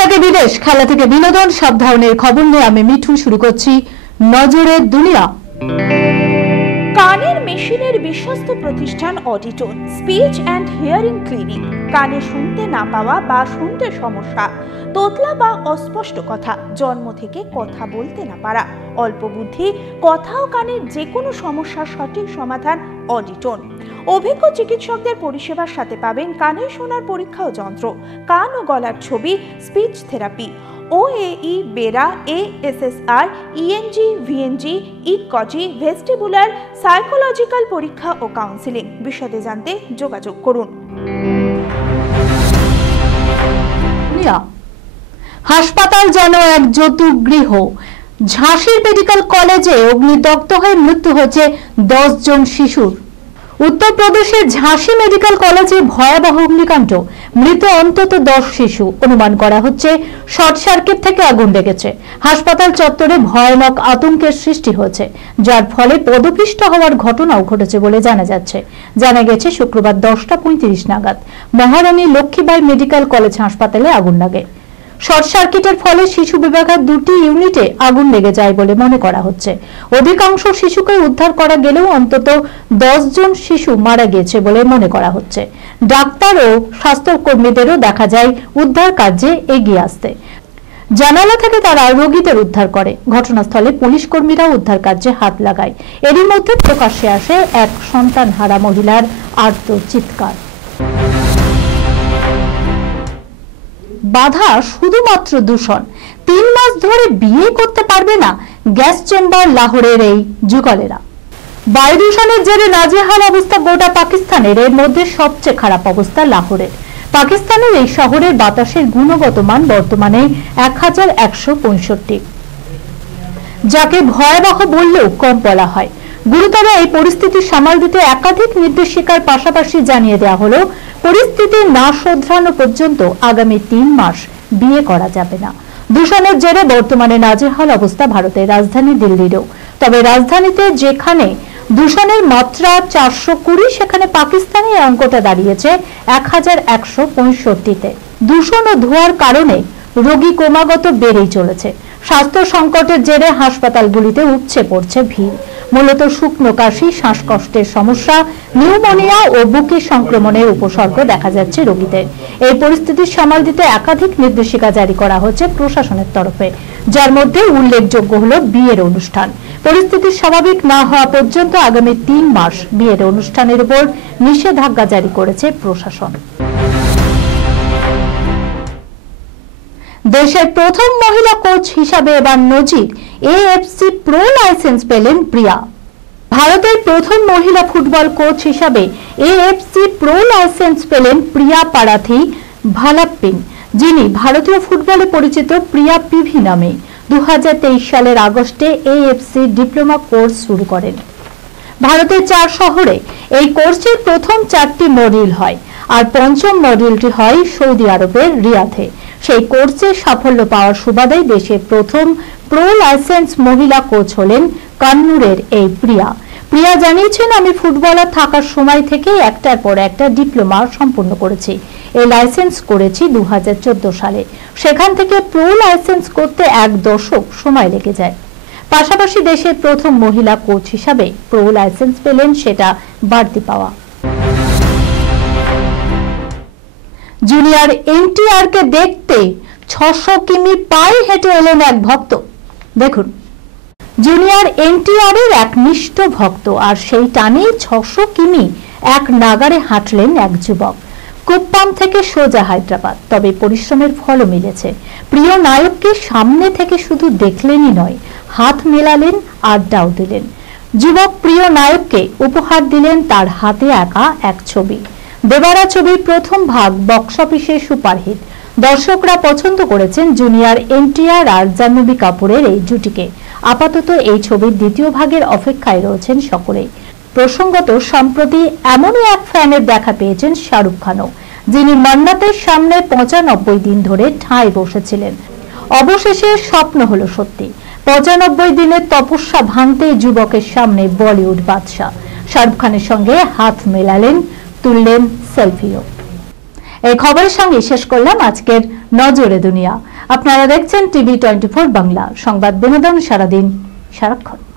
থেকে বিদেশ, খেলা থেকে বিনোদন, সব ধরনের খবর নিয়ে আমি মিঠু শুরু করছি নজরের দুনিয়া। কানের মেশিনের বিশ্বস্ত প্রতিষ্ঠান অডিটন, স্পিচ অ্যান্ড হিয়ারিং ক্লিনিক। কানে শুনতে না পাওয়া বা শুনতে সমস্যা, তোতলা বা অস্পষ্ট কথা, জন্ম থেকে কথা বলতে না পারা, অল্প বুদ্ধি, কথা ও কানের যে কোনো সমস্যার সঠিক সমাধান অডিটন। অভিজ্ঞ চিকিৎসকদের পরিষেবার সাথে পাবেন কানে শোনার পরীক্ষা ও যন্ত্র, কান ও গলার ছবি, speech therapy, OAE, BERA, ASSR, ENG, VNG, ইকজি, ভেস্টিবুলার, সাইকোলজিক্যাল পরীক্ষা ও কাউন্সিলিং। বিশদে জানতে যোগাযোগ করুন। হাসপাতাল যেন এক জতুগৃহ। ঝাঁসির মেডিকেল কলেজে অগ্নিদগ্ধ হয়ে মৃত্যু হয়েছে 10 জন শিশুর। উত্তরপ্রদেশের ঝাঁসি মেডিকেল কলেজে ভয়াবহ অগ্নিকাণ্ড, মৃত অন্তত 10 শিশু। অনুমান করা হচ্ছে শর্ট সার্কিট থেকে আগুন লেগেছে। হাসপাতাল চত্বরে ভয়ানক আতঙ্কের সৃষ্টি হয়েছে, যার ফলে পদপিষ্ট হওয়ার ঘটনাও ঘটেছে বলে জানা যাচ্ছে। জানা গেছে শুক্রবার 10টা 35 নাগাদ মহারানী লক্ষ্মীবাই মেডিকেল কলেজ হাসপাতালে আগুন লাগে। শর্ট সার্কিটের ফলে শিশু বিভাগের 2টি ইউনিটে আগুন লেগে যায় বলে মনে করা হচ্ছে। অধিকাংশ শিশুকে উদ্ধার করা গেলেও অন্তত 10 জন শিশু মারা গিয়েছে বলে মনে করা হচ্ছে। ডাক্তার ও স্বাস্থ্যকর্মীদেরও দেখা যায় উদ্ধার কার্যে এগিয়ে আসতে। জানালা থেকে তারা রোগীদের উদ্ধার করে। ঘটনাস্থলে পুলিশ কর্মীরা উদ্ধার কার্যে হাত লাগায়। এরই মধ্যে প্রকাশ্যে আসে এক সন্তানহারা মহিলার আর্ত চিৎকার। বাধা শুধুমাত্র দূষণ। 3 মাস ধরে বিয়ে করতে পারবে না গ্যাস চেম্বার লাহোরের এই যুগলেরা। বায়ু দূষণের জেরে নাজেহাল অবস্থা গোটা পাকিস্তানের। এর মধ্যে সবচেয়ে খারাপ অবস্থা লাহোরের। পাকিস্তানের এই শহরের বাতাসের গুণগত মান বর্তমানে 1165, যাকে ভয়াবহ বললেও কম বলা হয়। গুরুতর এই পরিস্থিতি সামাল দিতে একাধিক নির্দেশিকার পাশাপাশি জানিয়ে দেওয়া হলো, পরিস্থিতি না শোধরানো পর্যন্ত আগামী 3 মাস বিয়ে করা যাবে না। দূষণের জেরে বর্তমানে নাজেহাল অবস্থা ভারতের রাজধানী দিল্লিরও। তবে রাজধানীতে যেখানে দূষণের মাত্রা 420, সেখানে পাকিস্তানে এই অঙ্কটা দাঁড়িয়েছে 1165-তে। দূষণ ও ধোঁয়ার কারণে রোগী ক্রমাগত বেড়েই চলেছে। স্বাস্থ্য সংকটের জেরে হাসপাতালগুলিতে উপচে পড়ছে ভিড়। মূলত শুকনো কাশি, শ্বাসকষ্টের সমস্যা, নিউমোনিয়া ও বুকে সংক্রমণের উপসর্গ দেখা যাচ্ছে রোগীদের। এই পরিস্থিতি সামাল দিতে একাধিক নির্দেশিকা জারি করা হচ্ছে প্রশাসনের তরফে, যার মধ্যে উল্লেখযোগ্য হলো বিয়ের অনুষ্ঠান। পরিস্থিতি স্বাভাবিক না হওয়া পর্যন্ত আগামী 3 মাস বিয়ের অনুষ্ঠানের উপর নিষেধাজ্ঞা জারি করেছে প্রশাসন। দেশের প্রথম মহিলা কোচ হিসাবে এবার নজির, AFC প্রো লাইসেন্স পেলেন প্রিয়া। ভারতের প্রথম মহিলা ফুটবল কোচ হিসাবে AFC প্রো লাইসেন্স পেলেন প্রিয়া পারাথী ভালাপ্পিন, যিনি ভারতীয় ফুটবলে পরিচিত প্রিয়া পিভি নামে। 2023 সালের আগস্টে AFC ডিপ্লোমা কোর্স শুরু করেন। ভারতের 4 শহরে এই কোর্সের প্রথম 4টি মডিউল হয়, আর 5ম মডিউলটি হয় সৌদি আরবের রিয়াধে। সেই কোর্সে সাফল্য পাওয়ার সুবাদে দেশের প্রথম প্রো লাইসেন্স মহিলা কোচ হলেন কান্নুরের এই প্রিয়া। প্রিয়া জানিয়েছেন, আমি ফুটবলার থাকার সময় থেকে একটার পর একটা ডিপ্লোমা সম্পন্ন করেছি। এই লাইসেন্স করেছি 2014 সালে। সেখান থেকে প্রো লাইসেন্স করতে 1 দশক সময় লেগে যায়। পাশাপাশি দেশের প্রথম মহিলা কোচ হিসাবে প্রো লাইসেন্স পেলেন, সেটা বাড়তি পাওয়া। জুনিয়র NTR কে দেখতে 600 কিমি পায়ে হেঁটে এলেন এক ভক্ত। দেখুন, জুনিয়র NTR এর এক নিষ্ঠ ভক্ত, আর সেই টানে 600 কিমি এক নাগারে হাঁটলেন এক যুবক। কুপ্পাম থেকে সোজা হায়দ্রাবাদ। তবে পরিশ্রমের ফলও মিলেছে। প্রিয় নায়ককে সামনে থেকে শুধু দেখলেনই নয়, হাত মেলালেন, আড্ডাও দিলেন। যুবক প্রিয় নায়ককে উপহার দিলেন তার হাতে আঁকা এক ছবি। দেবারা ছবির প্রথম ভাগ বক্স অফিসে সুপারহিট। দর্শকরা পছন্দ করেছেন জুনিয়র NTR আর জাহ্নবী কাপুরের এই জুটিকে। আপাতত এই ছবির দ্বিতীয় ভাগের অপেক্ষায় রয়েছেন সকলেই। প্রসঙ্গত, সম্প্রতি এমনই এক ফ্যানের দেখা পেয়েছেন শাহরুখ খানও, যিনি মান্নাতের সামনে 95 দিন ধরে ঠাঁই বসেছিলেন। অবশেষে স্বপ্ন হলো সত্যি। 95 দিনের তপস্যা ভাঙতে যুবকের সামনে বলিউড বাদশা শাহরুখ খানের সঙ্গে হাত মেলালেন, তুললেন সেলফিও। এই খবরের সঙ্গে শেষ করলাম আজকের নজরে দুনিয়া। আপনারা দেখছেন টিভি 24 বাংলা, সংবাদ বিনোদন সারাদিন সারাক্ষণ।